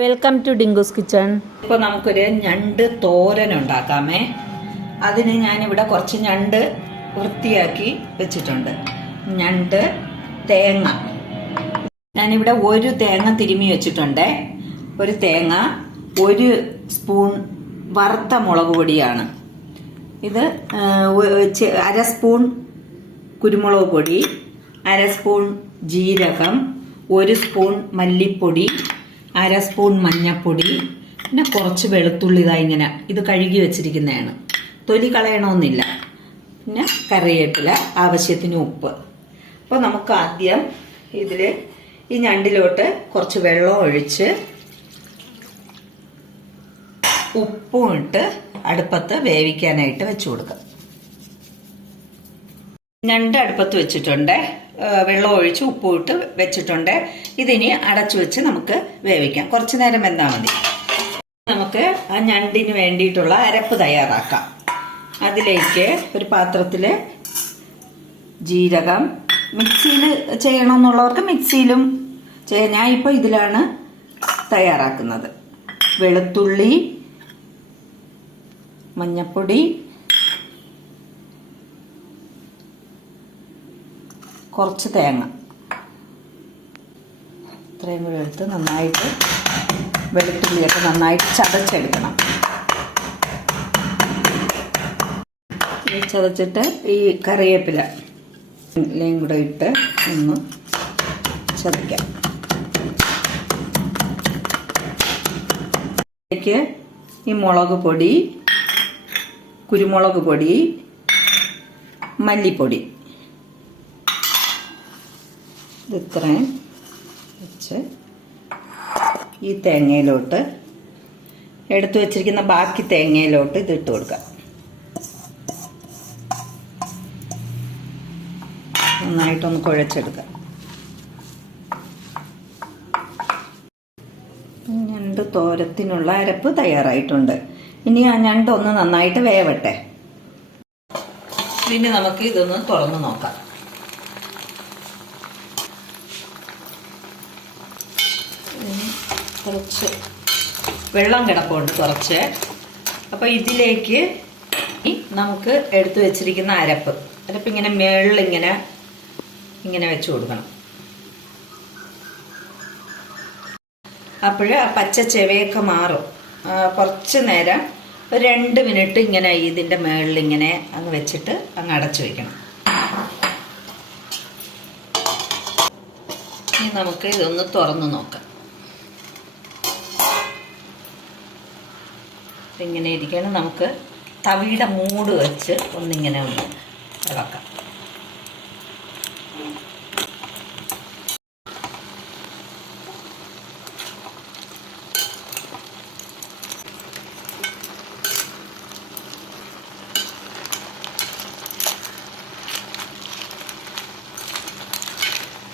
Welcome to ഡിങ്കുസ് kitchen ഇപ്പോൾ നമുക്കൊരു ഞണ്ട് തോരൻ ഉണ്ടാക്കാമേ. അതിന് ഞാനിവിടെ കുറച്ച് ഞണ്ട് വൃത്തിയാക്കി വെച്ചിട്ടുണ്ട്. ഞണ്ട് തേങ്ങ. ഞാനിവിടെ ഒരു തേങ്ങ തിരുമി വെച്ചിട്ടുണ്ട്. ഒരു തേങ്ങ ഒരു സ്പൂൺ വറുത്ത മുളക് പൊടിയാണ്. ഇത് അര സ്പൂൺ കുരുമുളക് പൊടി അര സ്പൂൺ ജീരകം ഒരു സ്പൂൺ മല്ലിപ്പൊടി അര സ്പൂൺ മഞ്ഞപ്പൊടി പിന്നെ കുറച്ച് വെളുത്തുള്ളി ഇതാ ഇങ്ങനെ ഇത് കഴുകി വെച്ചിരിക്കുന്നതാണ്. തൊലി കളയണമെന്നില്ല. പിന്നെ കറിവേപ്പില ആവശ്യത്തിന് ഉപ്പ്. അപ്പോൾ നമുക്ക് ആദ്യം ഇതിൽ ഈ ഞണ്ടിലോട്ട് കുറച്ച് വെള്ളം ഒഴിച്ച് ഉപ്പും ഇട്ട് അടുപ്പത്ത് വേവിക്കാനായിട്ട് വെച്ചു കൊടുക്കാം. ഞണ്ട് അടുപ്പത്ത് വെച്ചിട്ടുണ്ട്? വെള്ളം ഒഴിച്ച് ഉപ്പും ഇട്ട് വെച്ചിട്ടുണ്ട്. ഇതിനി അടച്ചു വെച്ച് നമുക്ക് വേവിക്കാം. കുറച്ച് നേരം വെന്താൽ മതി. നമുക്ക് ആ ഞണ്ടിന് വേണ്ടിയിട്ടുള്ള അരപ്പ് തയ്യാറാക്കാം. അതിലേക്ക് ഒരു പാത്രത്തിൽ ജീരകം മിക്സിയിൽ ചെയ്യണമെന്നുള്ളവർക്ക് മിക്സിയിലും ചെയ്യാം. ഞാൻ ഇപ്പോൾ ഇതിലാണ് തയ്യാറാക്കുന്നത്. വെളുത്തുള്ളി മഞ്ഞപ്പൊടി കുറച്ച് തേങ്ങ. ഇത്രയും കൂടി എടുത്ത് നന്നായിട്ട് വെളുത്തുള്ളിയൊക്കെ നന്നായിട്ട് ചതച്ചെടുക്കണം. ചതച്ചിട്ട് ഈ കറിവേപ്പില ഇലയും കൂടെ ഇട്ട് ഒന്ന് ചതയ്ക്കാം. ഇതിലേക്ക് ഈ മുളക് പൊടി കുരുമുളക് പൊടി മല്ലിപ്പൊടി. ഇത് ഇത്രയും വെച്ച് ഈ തേങ്ങയിലോട്ട് എടുത്തു വച്ചിരിക്കുന്ന ബാക്കി തേങ്ങയിലോട്ട് ഇത് ഇട്ട് കൊടുക്കാം. നന്നായിട്ടൊന്ന് കുഴച്ചെടുക്കാം. ഞണ്ട് തോരത്തിനുള്ള അരപ്പ് തയ്യാറായിട്ടുണ്ട്. ഇനി ആ ഞണ്ട് ഒന്ന് നന്നായിട്ട് വേവട്ടെ. പിന്നെ നമുക്ക് ഇതൊന്ന് തുറന്നു നോക്കാം ഇനി കുറച്ച് വെള്ളം കിടപ്പുണ്ട് കുറച്ച്. അപ്പോൾ ഇതിലേക്ക് നമുക്ക് എടുത്തു വെച്ചിരിക്കുന്ന അരപ്പ്. അരപ്പ് ഇങ്ങനെ മേളിൽ ഇങ്ങനെ വെച്ച് കൊടുക്കണം. അപ്പോൾ ആ പച്ച ചെവയൊക്കെ മാറും. കുറച്ച് നേരം രണ്ട് മിനിറ്റ് ഇങ്ങനെ ഇതിന്റെ മേളിൽ ഇങ്ങനെ അങ്ങ് വെച്ചിട്ട് അങ്ങ് അടച്ചു വെക്കണം. ഇനി നമുക്ക് ഇതൊന്ന് തുറന്നു നോക്കാം. ഇങ്ങനെ ഇരിക്കണം. നമുക്ക് തവിയുടെ മൂട് വെച്ച് ഒന്നിങ്ങനെ ഒന്ന് ഇളക്കാം.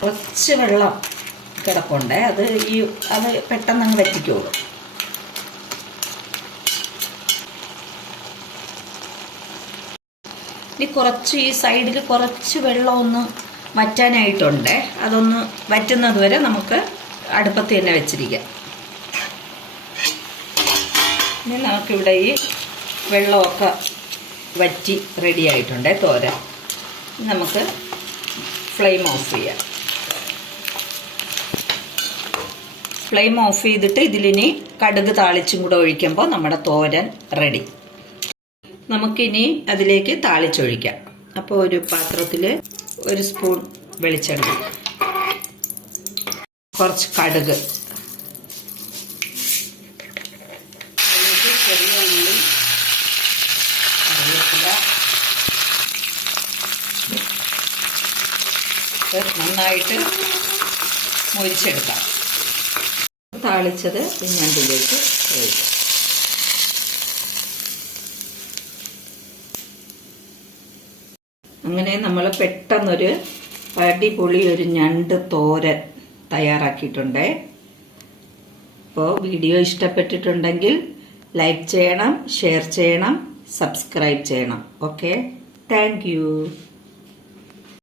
കുറച്ച് വെള്ളം കിടപ്പുണ്ട്. അത് ഈ അത് പെട്ടെന്ന് അങ്ങ് വറ്റിക്കോളും. ഇനി കുറച്ച് ഈ സൈഡിൽ കുറച്ച് വെള്ളം ഒന്ന് വറ്റാനായിട്ടുണ്ട്. അതൊന്ന് വറ്റുന്നത് വരെ നമുക്ക് അടുപ്പത്ത് തന്നെ വെച്ചിരിക്കാം. ഇനി നമുക്കിവിടെ ഈ വെള്ളമൊക്കെ വറ്റി റെഡി ആയിട്ടുണ്ട്. തോര. നമുക്ക് ഫ്ലെയിം ഓഫ് ചെയ്യാം. ഫ്ലെയിം ഓഫ് ചെയ്തിട്ട് ഇതിലിനി കടുക് താളിച്ചും കൂടെ ഒഴിക്കുമ്പോൾ നമ്മുടെ തോരൻ റെഡി നമുക്കിനി അതിലേക്ക് താളിച്ചൊഴിക്കാം. അപ്പോൾ ഒരു പാത്രത്തിൽ ഒരു സ്പൂൺ വെളിച്ചെണ്ണ കുറച്ച് കടുക് ഉള്ളി നന്നായിട്ട് മുരിച്ചെടുക്കാം. താളിച്ചത് ഞാൻ ഞണ്ടിലേക്ക് ഒഴിക്കാം. അങ്ങനെ നമ്മൾ പെട്ടെന്നൊരു അടിപൊളി ഒരു ഞണ്ട് തോരൻ തയ്യാറാക്കിയിട്ടുണ്ട്. അപ്പോൾ വീഡിയോ ഇഷ്ടപ്പെട്ടിട്ടുണ്ടെങ്കിൽ ലൈക്ക് ചെയ്യണം ഷെയർ ചെയ്യണം സബ്സ്ക്രൈബ് ചെയ്യണം. ഓക്കെ? താങ്ക്